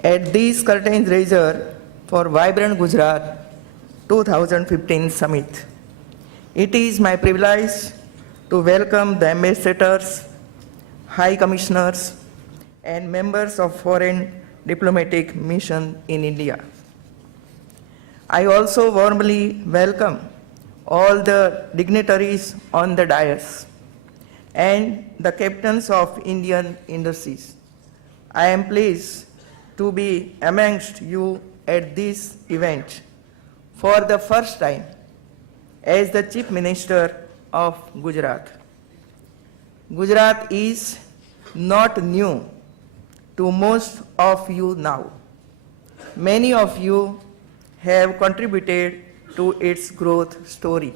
at this curtain raiser for Vibrant Gujarat 2015 Summit. It is my privilege to welcome the ambassadors, high commissioners, and members of foreign diplomatic mission in India. I also warmly welcome all the dignitaries on the dais and the captains of Indian industries. I am pleased to be amongst you at this event for the first time as the Chief Minister of Gujarat. Gujarat is not new to most of you now. Many of you have contributed to its growth story.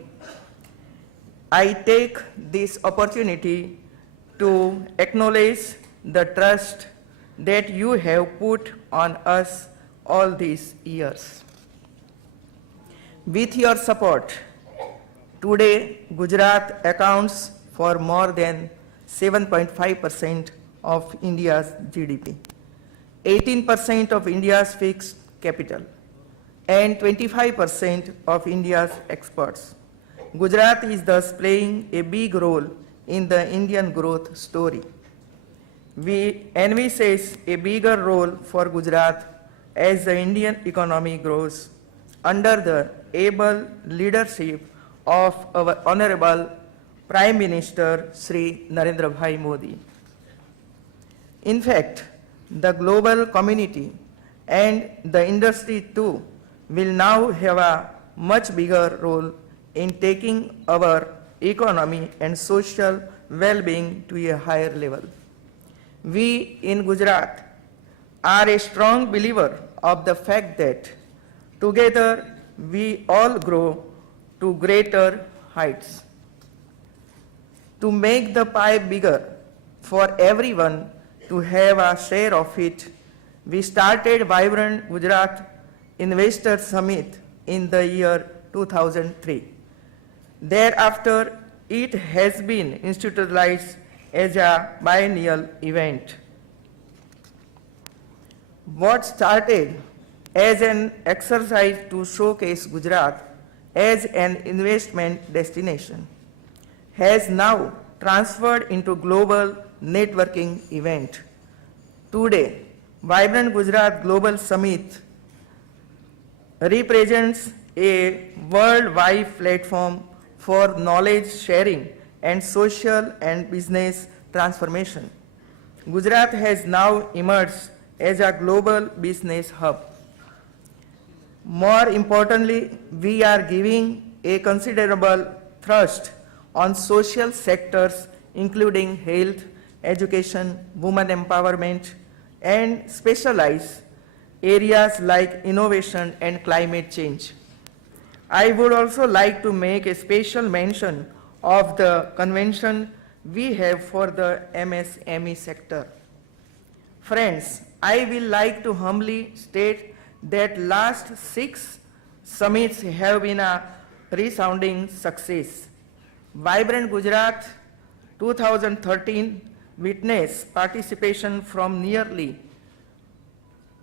I take this opportunity to acknowledge the trust that you have put on us all these years. With your support, today Gujarat accounts for more than 7.5% of India's GDP, 18% of India's fixed capital, and 25% of India's exports. Gujarat is thus playing a big role in the Indian growth story. We envisage a bigger role for Gujarat as the Indian economy grows under the able leadership of our Honorable Prime Minister Shri Narendra Bhai Modi. In fact, the global community and the industry too will now have a much bigger role in taking our economy and social well-being to a higher level. We in Gujarat are a strong believer of the fact that together we all grow to greater heights. To make the pie bigger for everyone to have a share of it, we started Vibrant Gujarat Investor Summit in the year 2003. Thereafter, it has been institutionalized as a biennial event. What started as an exercise to showcase Gujarat as an investment destination has now transferred into global networking event. Today, Vibrant Gujarat Global Summit represents a worldwide platform for knowledge sharing and social and business transformation. Gujarat has now emerged as a global business hub. More importantly, we are giving a considerable thrust on social sectors including health, education, women empowerment, and specialized areas like innovation and climate change. I would also like to make a special mention of the convention we have for the MSME sector. Friends, I will like to humbly state that last 6 summits have been a resounding success. Vibrant Gujarat 2013 witnessed participation from nearly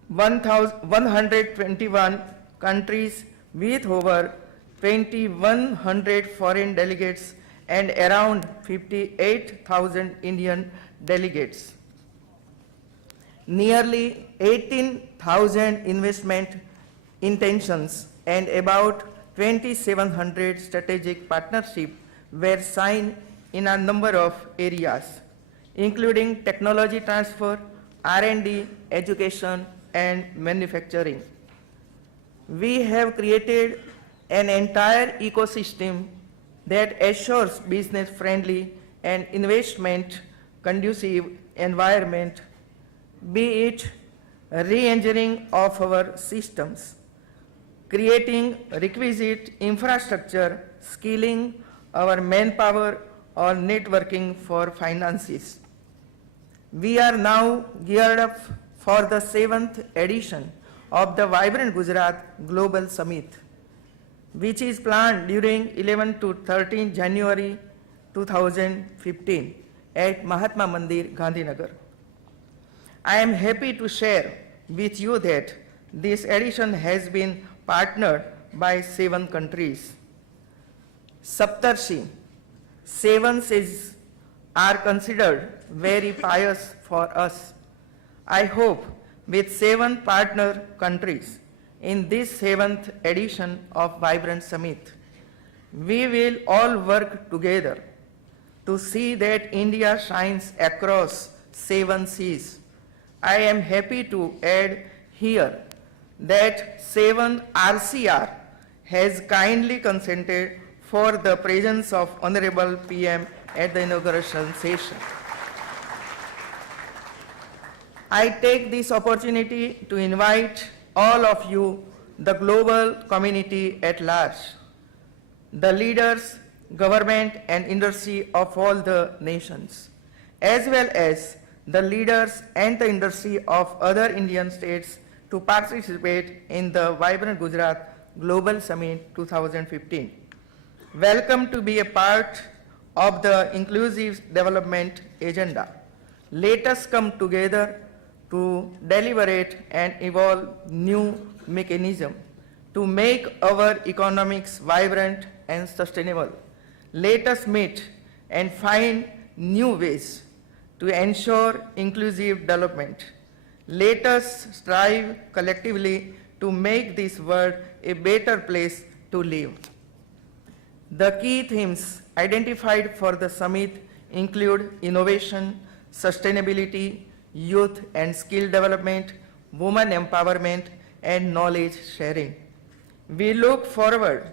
121 countries with over 2,100 foreign delegates and around 58,000 Indian delegates. Nearly 18,000 investment intentions and about 2,700 strategic partnerships were signed in a number of areas, including technology transfer, R&D, education, and manufacturing. We have created an entire ecosystem that assures business-friendly and investment-conducive environment, be it re-engineering of our systems, creating requisite infrastructure, skilling our manpower, or networking for finances. We are now geared up for the 7th edition of the Vibrant Gujarat Global Summit, which is planned during 11 to 13 January 2015 at Mahatma Mandir, Gandhinagar. I am happy to share with you that this edition has been partnered by 7 countries. Saptarshi, 7 sages are considered very pious for us. I hope with 7 partner countries in this 7th edition of Vibrant Summit, we will all work together to see that India shines across 7 seas. I am happy to add here that 7 RCR has kindly consented for the presence of Honorable PM at the inauguration session. I take this opportunity to invite all of you, the global community at large, the leaders, government and industry of all the nations, as well as the leaders and the industry of other Indian states to participate in the Vibrant Gujarat Global Summit 2015. Welcome to be a part of the inclusive development agenda. Let us come together to deliberate and evolve new mechanism to make our economics vibrant and sustainable. Let us meet and find new ways to ensure inclusive development. Let us strive collectively to make this world a better place to live. The key themes identified for the summit include innovation, sustainability, youth and skill development, women empowerment, and knowledge sharing. We look forward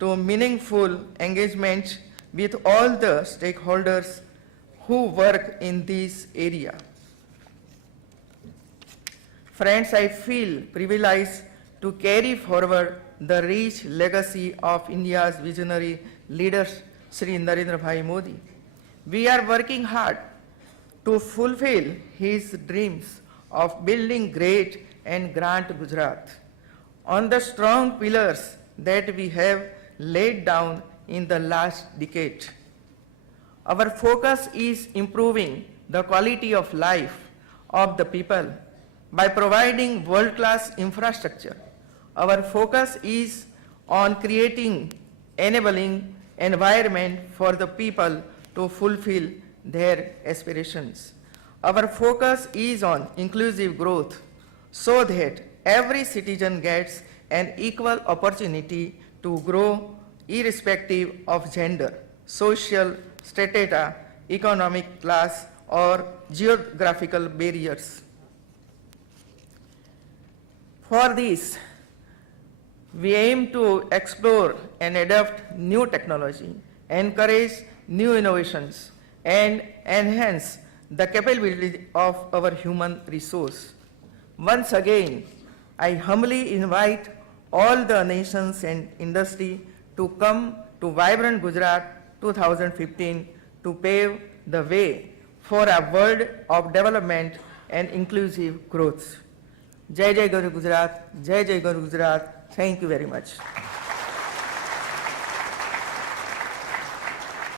to meaningful engagement with all the stakeholders who work in this area. Friends, I feel privileged to carry forward the rich legacy of India's visionary leader, Shri Narendra Bhai Modi. We are working hard to fulfill his dreams of building great and grand Gujarat on the strong pillars that we have laid down in the last decade. Our focus is improving the quality of life of the people by providing world-class infrastructure. Our focus is on creating enabling environment for the people to fulfill their aspirations. Our focus is on inclusive growth so that every citizen gets an equal opportunity to grow irrespective of gender, social strata, economic class, or geographical barriers. For this, we aim to explore and adopt new technology, encourage new innovations, and enhance the capability of our human resource. Once again, I humbly invite all the nations and industry to come to Vibrant Gujarat 2015 to pave the way for a world of development and inclusive growth. Jai Jai Guru Gujarat, Jai Jai Guru Gujarat. Thank you very much.